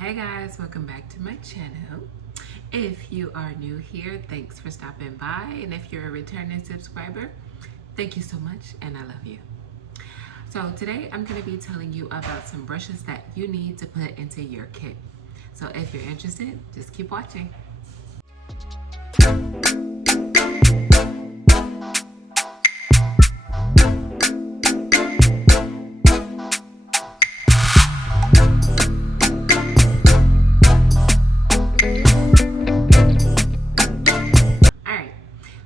Hey guys, welcome back to my channel. If you are new here, thanks for stopping by. And if you're a returning subscriber, thank you so much and I love you. So today I'm going to be telling you about some brushes that you need to put into your kit. So if you're interested, just keep watching. Alright,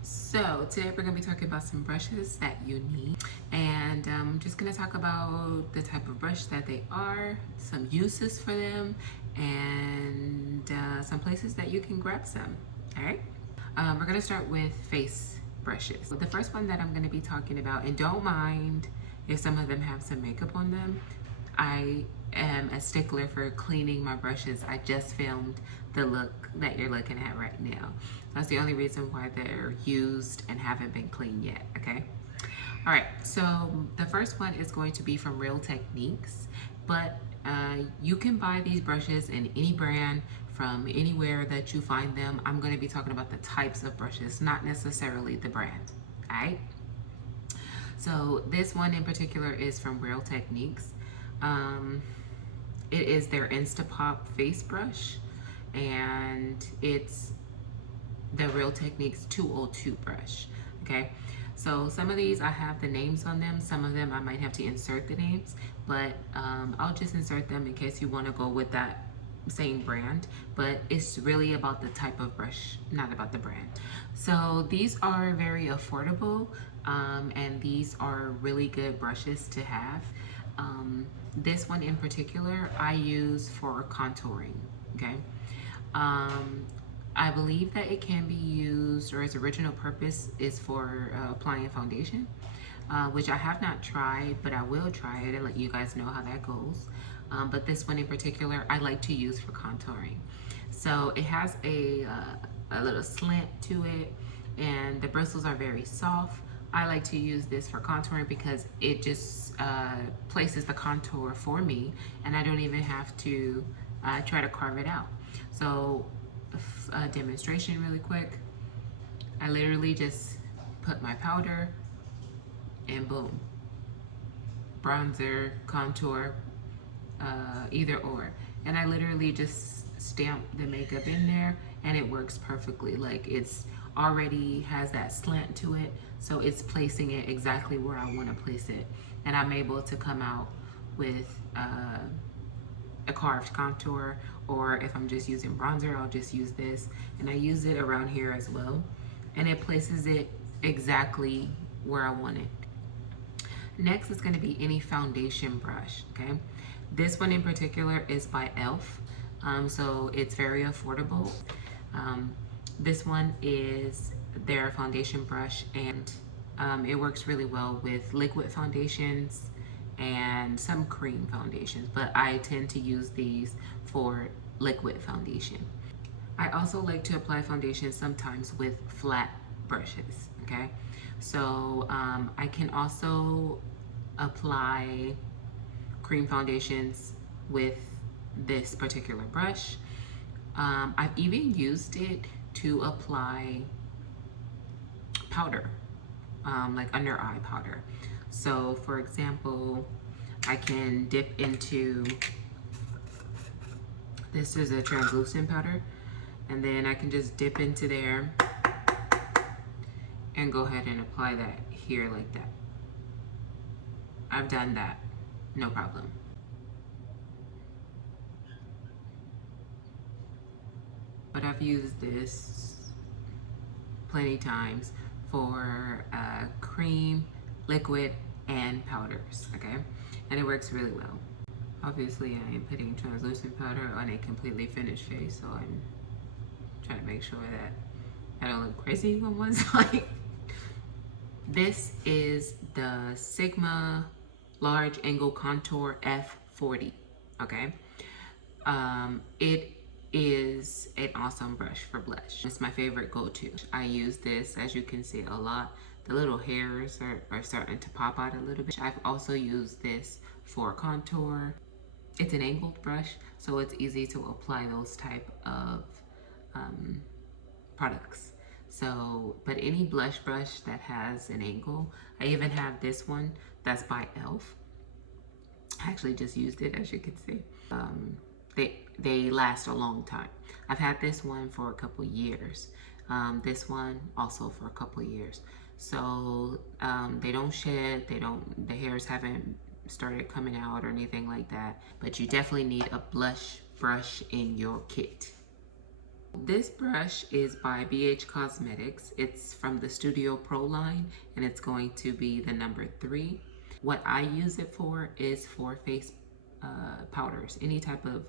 so today we're going to be talking about some brushes that you need, and I'm just going to talk about the type of brush that they are, some uses for them, and some places that you can grab some. Alright, we're going to start with face brushes. The first one that I'm going to be talking about, and don't mind if some of them have some makeup on them, I am a stickler for cleaning my brushes. I just filmed the look that you're looking at right now. That's the only reason why they're used and haven't been cleaned yet, okay? All right, so the first one is going to be from Real Techniques, but you can buy these brushes in any brand from anywhere that you find them. I'm going to be talking about the types of brushes, not necessarily the brand, all right? So this one in particular is from Real Techniques. It is their Instapop face brush, and it's the Real Techniques 202 brush. Okay, so some of these I have the names on them, some of them I might have to insert the names, but I'll just insert them in case you want to go with that same brand. But it's really about the type of brush, not about the brand. So these are very affordable, and these are really good brushes to have. This one in particular I use for contouring. Okay, I believe that it can be used, or its original purpose is for applying foundation, which I have not tried, but I will try it and let you guys know how that goes. But this one in particular I like to use for contouring. So it has a little slant to it, and the bristles are very soft. I like to use this for contouring because it just places the contour for me, and I don't even have to try to carve it out. So a demonstration really quick. I literally just put my powder and boom, bronzer, contour, either or. And I literally just stamp the makeup in there and it works perfectly. Like, it's already has that slant to it, so it's placing it exactly where I want to place it. And I'm able to come out with a carved contour, or if I'm just using bronzer, I'll just use this. And I use it around here as well, and it places it exactly where I want it. Next is going to be any foundation brush. Okay, this one in particular is by e.l.f. So it's very affordable. This one is their foundation brush, and it works really well with liquid foundations and some cream foundations, but I tend to use these for liquid foundation. I also like to apply foundation sometimes with flat brushes. Okay, so I can also apply cream foundations with this particular brush. I've even used it to apply powder, like under eye powder. So for example, I can dip into, this is a translucent powder, and then I can just dip into there and go ahead and apply that here like that. I've done that, no problem. But I've used this plenty times for cream, liquid, and powders, okay? And it works really well. Obviously, I am putting translucent powder on a completely finished face, so I'm trying to make sure that I don't look crazy on one side. This is the Sigma Large Angle Contour F40, okay? It is an awesome brush for blush. It's my favorite go-to. I use this, as you can see, a lot. The little hairs are starting to pop out a little bit. I've also used this for contour. it's an angled brush, so it's easy to apply those type of um, products. So, but any blush brush that has an angle, I even have this one that's by e.l.f. I actually just used it, as you can see. They last a long time. I've had this one for a couple years. This one also for a couple years. So they don't shed. The hairs haven't started coming out or anything like that. But you definitely need a blush brush in your kit. This brush is by BH Cosmetics. It's from the Studio Pro line, and it's going to be the number 3. What I use it for is for face powders, any type of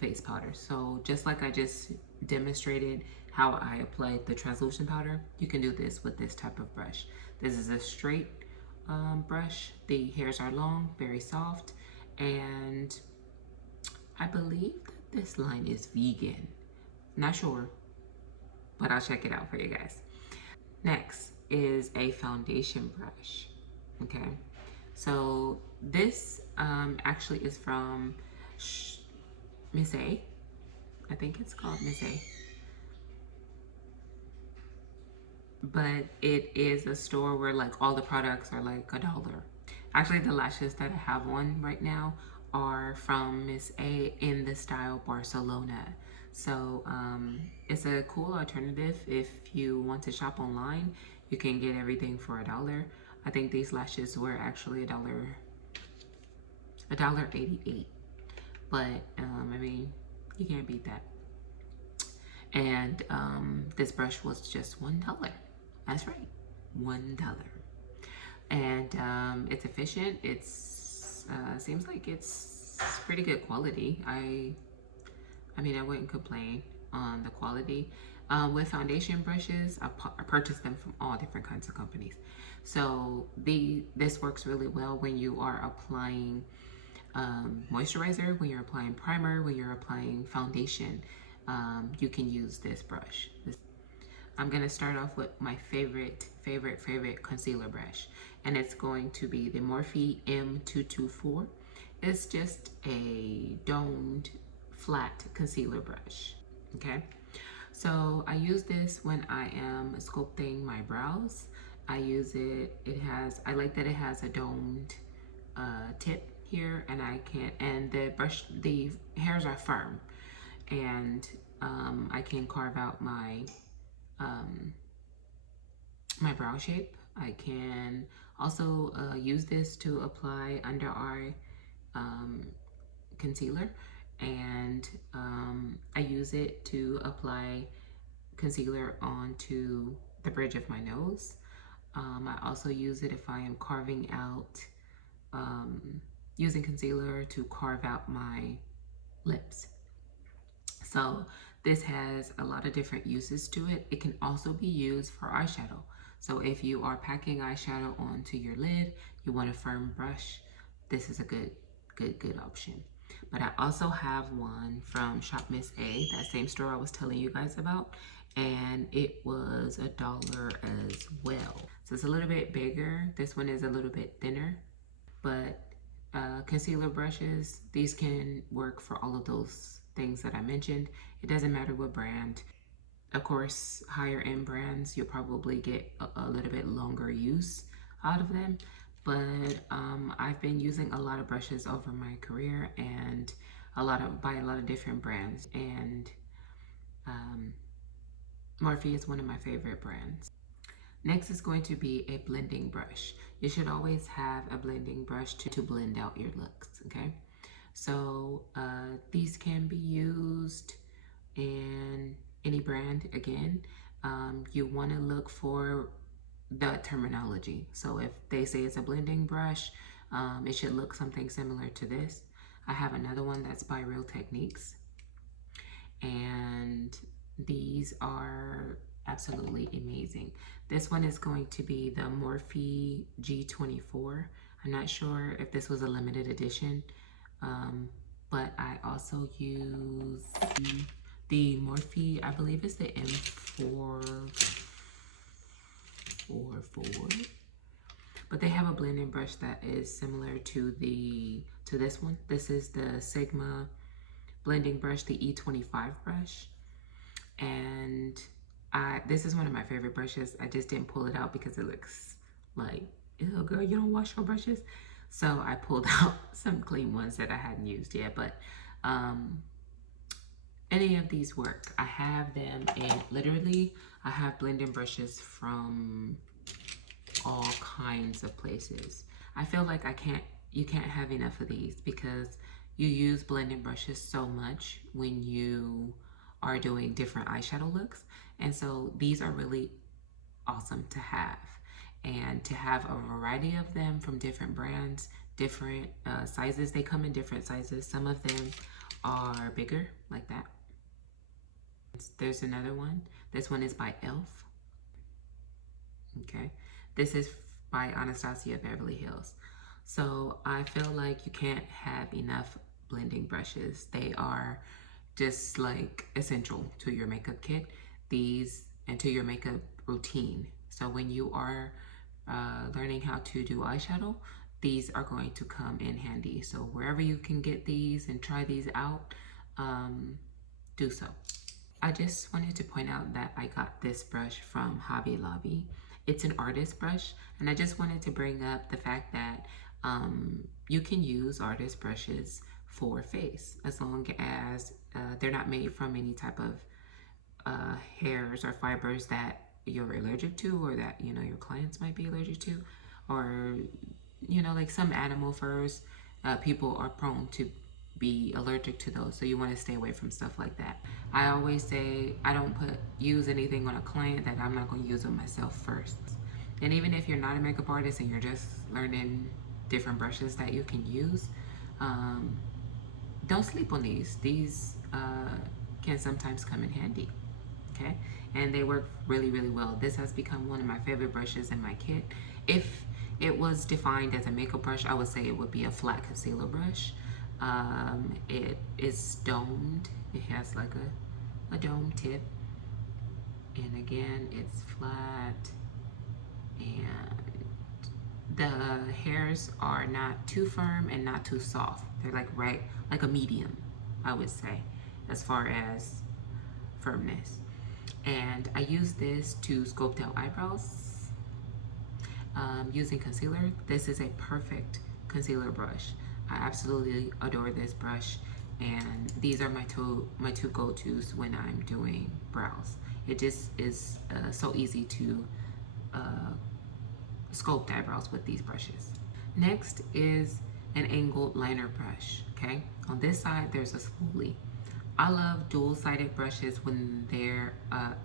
face powder. So just like I just demonstrated how I applied the translucent powder, you can do this with this type of brush. This is a straight brush. The hairs are long, very soft, and I believe that this line is vegan. Not sure, but I'll check it out for you guys. Next is a foundation brush. Okay, so this actually is from Miss A. I think it's called Miss A. But it is a store where like all the products are like $1. Actually, the lashes that I have on right now are from Miss A in the style Barcelona. So it's a cool alternative if you want to shop online. You can get everything for $1. I think these lashes were actually $1.88. But I mean, you can't beat that. And this brush was just $1. That's right, $1. And it's efficient. It's seems like it's pretty good quality. I mean, I wouldn't complain on the quality. With foundation brushes, I purchase them from all different kinds of companies. So this works really well when you are applying moisturizer, when you're applying primer, when you're applying foundation. You can use this brush. I'm gonna start off with my favorite concealer brush, and it's going to be the Morphe M224. It's just a domed flat concealer brush. Okay, so I use this when I am sculpting my brows. I use it. I like that it has a domed tip here, and the hairs are firm, and I can carve out my my brow shape. I can also use this to apply under eye concealer, and I use it to apply concealer onto the bridge of my nose. I also use it if I am carving out, using concealer to carve out my lips. So this has a lot of different uses to it. It can also be used for eyeshadow. So if you are packing eyeshadow onto your lid, you want a firm brush, this is a good option. But I also have one from Shop Miss A, that same store I was telling you guys about, and it was $1 as well. So it's a little bit bigger. This one is a little bit thinner, but concealer brushes, these can work for all of those things that I mentioned. It doesn't matter what brand. Of course, higher end brands, you'll probably get a little bit longer use out of them. But I've been using a lot of brushes over my career, and by a lot of different brands. And Morphe is one of my favorite brands. Next is going to be a blending brush. You should always have a blending brush to blend out your looks, okay? So these can be used in any brand. Again, you want to look for the terminology. So if they say it's a blending brush, it should look something similar to this. I have another one that's by Real Techniques, and these are absolutely amazing. This one is going to be the Morphe G24. I'm not sure if this was a limited edition, but I also use the Morphe, I believe it's the M444. But they have a blending brush that is similar to the to this one. This is the Sigma blending brush, the E25 brush. And this is one of my favorite brushes. I just didn't pull it out because it looks like, ew, girl, you don't wash your brushes. So I pulled out some clean ones that I hadn't used yet, but any of these work. I have them in, literally, I have blending brushes from all kinds of places. I feel like you can't have enough of these because you use blending brushes so much when you are doing different eyeshadow looks. And so these are really awesome to have. And to have a variety of them from different brands, different sizes. They come in different sizes. Some of them are bigger, like that. There's another one. This one is by e.l.f. Okay. This is by Anastasia Beverly Hills. So I feel like you can't have enough blending brushes. They are just like essential to your makeup kit. These and to your makeup routine. So when you are learning how to do eyeshadow, these are going to come in handy. So wherever you can get these and try these out, do so. I just wanted to point out that I got this brush from Hobby Lobby. It's an artist brush, and I just wanted to bring up the fact that you can use artist brushes for face as long as they're not made from any type of hairs or fibers that you're allergic to, or that your clients might be allergic to, or like some animal furs. People are prone to be allergic to those, so you want to stay away from stuff like that. I always say I don't use anything on a client that I'm not going to use on myself first. And even if you're not a makeup artist and you're just learning different brushes that you can use, don't sleep on these. These can sometimes come in handy. Okay, and they work really, really well. This has become one of my favorite brushes in my kit. If it was defined as a makeup brush, I would say it would be a flat concealer brush. It is domed. It has like a dome tip, and again, it's flat, and the hairs are not too firm and not too soft. They're like a medium, I would say, as far as firmness. And I use this to sculpt out eyebrows using concealer. This is a perfect concealer brush. I absolutely adore this brush, and these are my two go-tos when I'm doing brows. It just is so easy to sculpt eyebrows with these brushes. Next is an angled liner brush. Okay, on this side there's a spoolie. I love dual-sided brushes when they're an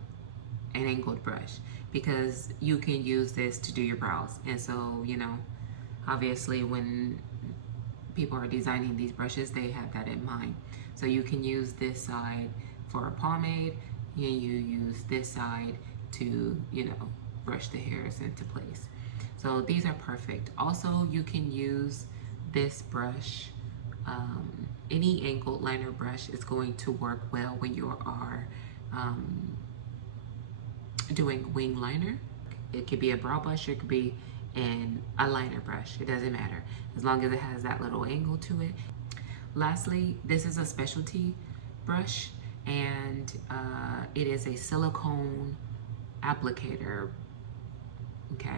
angled brush because you can use this to do your brows. And so, obviously when people are designing these brushes, they have that in mind. So you can use this side for a pomade, and you use this side to, brush the hairs into place. So these are perfect. Also, you can use this brush. Any angled liner brush is going to work well when you are doing wing liner. It could be a brow brush, it could be a liner brush. It doesn't matter as long as it has that little angle to it. Lastly, this is a specialty brush, and it is a silicone applicator. Okay.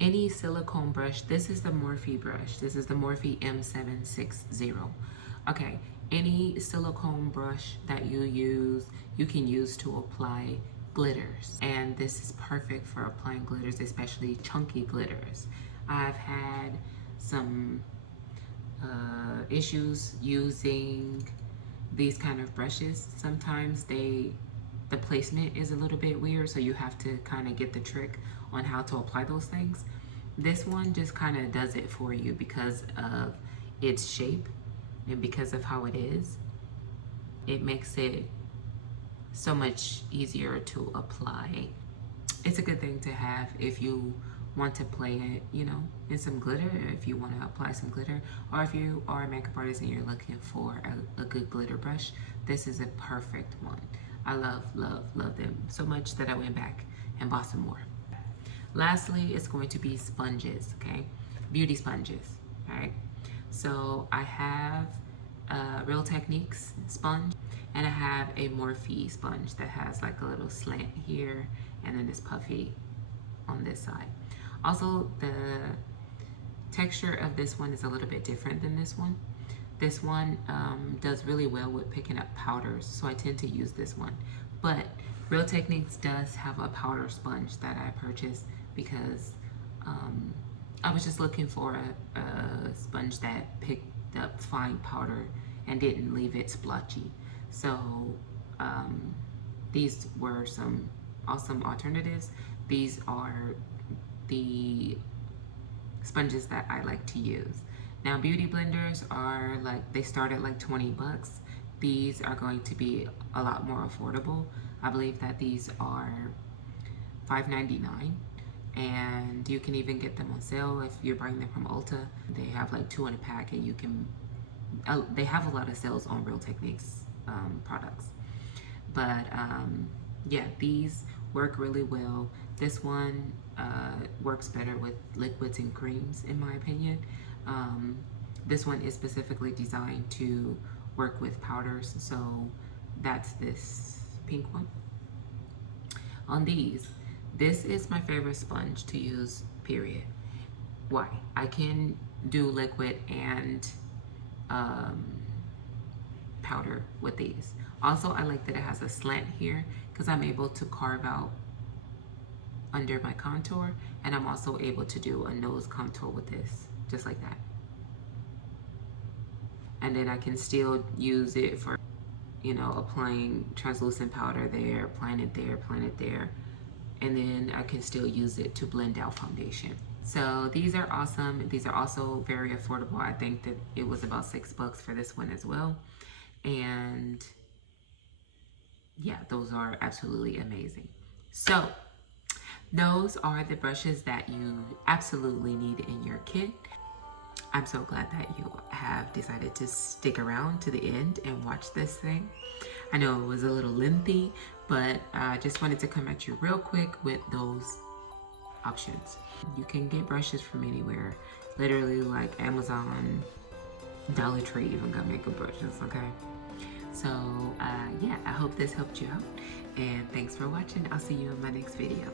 Any silicone brush. This is the Morphe brush. This is the Morphe M760. Okay, any silicone brush that you use, you can use to apply glitters. And this is perfect for applying glitters, especially chunky glitters. I've had some issues using these kind of brushes. Sometimes the placement is a little bit weird, so you have to kind of get the trick on how to apply those things. This one just kind of does it for you because of its shape and because of how it is. It makes it so much easier to apply. It's a good thing to have if you want to play it, in some glitter, if you want to apply some glitter, or if you are a makeup artist and you're looking for a good glitter brush. This is a perfect one. I love, love, love them so much that I went back and bought some more. Lastly, it's going to be sponges, okay? Beauty sponges, all right? So I have a Real Techniques sponge, and I have a Morphe sponge that has like a little slant here and then this puffy on this side. Also, the texture of this one is a little bit different than this one. This one does really well with picking up powders, so I tend to use this one. But Real Techniques does have a powder sponge that I purchased because I was just looking for a sponge that picked up fine powder and didn't leave it splotchy. So these were some awesome alternatives. These are the sponges that I like to use. Now, beauty blenders are like, they start at like 20 bucks. These are going to be a lot more affordable. I believe that these are $5.99, and you can even get them on sale if you're buying them from Ulta. They have like 2 in a pack, and you can, they have a lot of sales on Real Techniques products. But yeah, these work really well. This one works better with liquids and creams, in my opinion. This one is specifically designed to work with powders, so that's this pink one. On these, this is my favorite sponge to use, period. Why? I can do liquid and powder with these. Also, I like that it has a slant here because I'm able to carve out under my contour, and I'm also able to do a nose contour with this, just like that. And then I can still use it for, you know, applying translucent powder there, applying it there, applying it there. And then I can still use it to blend out foundation. So these are awesome. These are also very affordable. I think that it was about $6 for this one as well. And yeah, those are absolutely amazing. So those are the brushes that you absolutely need in your kit. I'm so glad that you have decided to stick around to the end and watch this thing. I know it was a little lengthy, but I just wanted to come at you real quick with those options. You can get brushes from anywhere, literally like Amazon, Dollar Tree even got makeup brushes, okay? So yeah, I hope this helped you out, and thanks for watching. I'll see you in my next video.